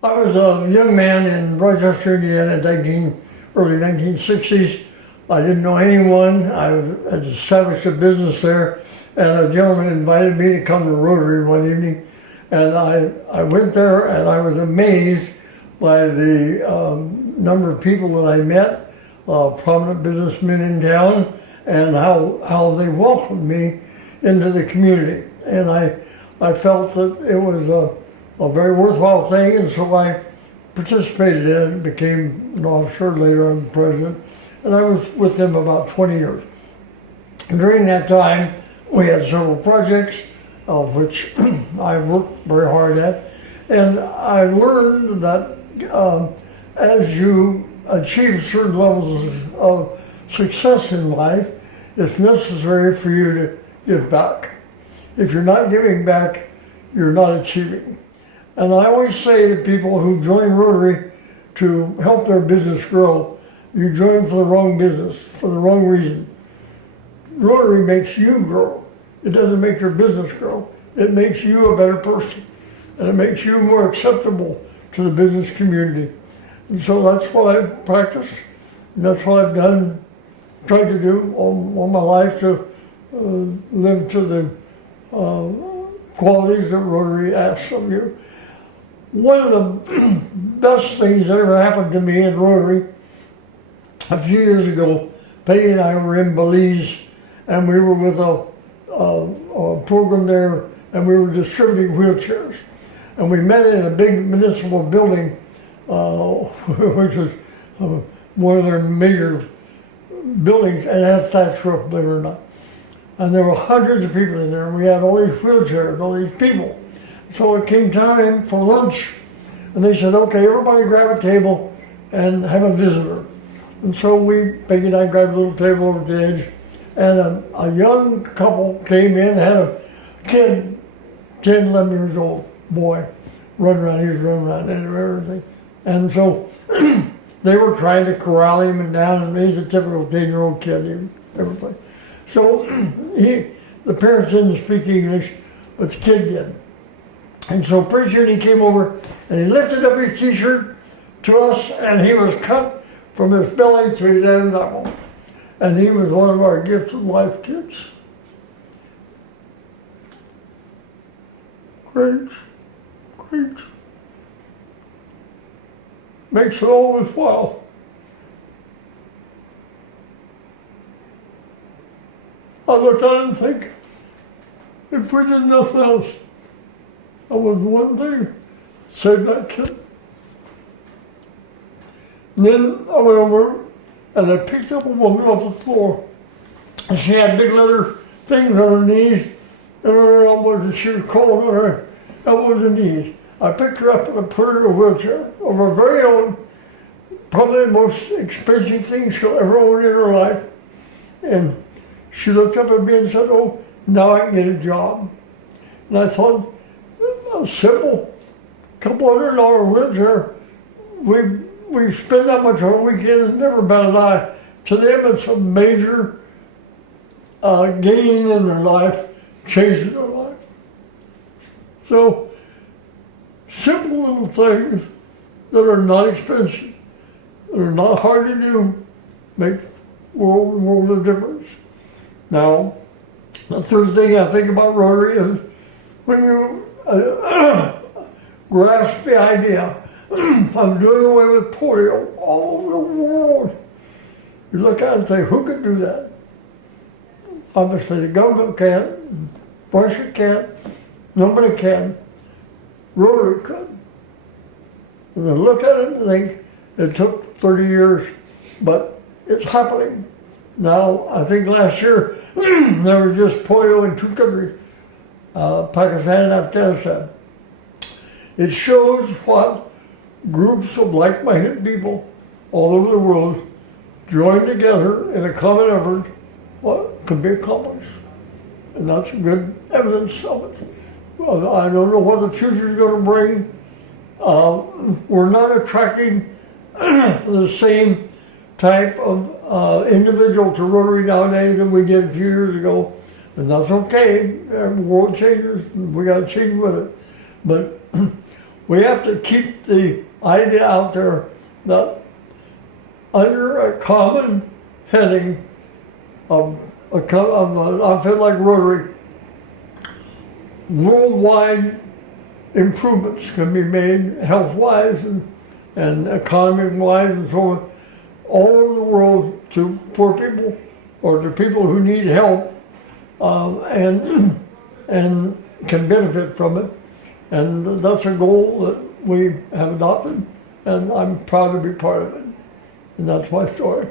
I was a young man in Rochester, Indiana, early 1960s. I didn't know anyone. I had established a business there, and a gentleman invited me to come to Rotary one evening. And I went there, and I was amazed by the number of people that I met, prominent businessmen in town, and how they welcomed me into the community. And I felt that it was a very worthwhile thing, and so I participated in it, became an officer, later on president, and I was with them about 20 years. And during that time, we had several projects, of which I worked very hard at, and I learned that as you achieve certain levels of success in life, it's necessary for you to give back. If you're not giving back, you're not achieving. And I always say to people who join Rotary to help their business grow, you join for the wrong business, for the wrong reason. Rotary makes you grow. It doesn't make your business grow. It makes you a better person. And it makes you more acceptable to the business community. And so that's what I've practiced. And that's what I've done, tried to do all my life to live to the qualities that Rotary asks of you. One of the best things that ever happened to me in Rotary, a few years ago, Peggy and I were in Belize, and we were with a program there, and we were distributing wheelchairs. And we met in a big municipal building, which was one of their major buildings, and it had a thatched roof, believe it or not. And there were hundreds of people in there, and we had all these wheelchairs, all these people. So it came time for lunch, and they said, okay, everybody grab a table and have a visitor. And so Peggy and I grabbed a little table over the edge, and a young couple came in, had a kid, 10, 11 years old boy, running around, he was running around and everything. And so they were trying to corral him and down, and he's a typical 10-year-old kid, everything. So the parents didn't speak English, but the kid did. And so pretty soon he came over and he lifted up his t-shirt to us, and he was cut from his belly to his end up. And he was one of our Gifts of Life kids. Great. Makes it all worthwhile. I looked at it and think, if we did nothing else, that was one thing, save that kid. And then I went over and I picked up a woman off the floor. And she had big leather things on her knees and on her elbows, and she was cold on her elbows and knees. I picked her up and I put her in a wheelchair of her very own, probably the most expensive thing she'll ever own in her life. And she looked up at me and said, oh, now I can get a job. And I thought, a simple $200 wheelchair, we spend that much on a weekend and never bat an eye. To them, it's a major gain in their life, changing their life. So, simple little things that are not expensive, that are not hard to do, make world of difference. Now, the third thing I think about Rotary is when you grasp the idea of doing away with polio all over the world, you look at it and say, who could do that? Obviously the government can't, Russia can't, nobody can. Rotary could. And then look at it and think, it took 30 years, but it's happening. Now, I think last year, there was just polio in 2 countries, Pakistan and Afghanistan. It shows what groups of like-minded people all over the world join together in a common effort, what could be accomplished. And that's good evidence of it. Well, I don't know what the future is going to bring. We're not attracting the same type of individual to Rotary nowadays that we did a few years ago, and that's okay. The world changes, we got to change with it. But We have to keep the idea out there that under a common heading of an outfit like Rotary, worldwide improvements can be made health-wise and economic-wise and so on, all over the world to poor people or to people who need help and can benefit from it. And that's a goal that we have adopted, and I'm proud to be part of it. And that's my story.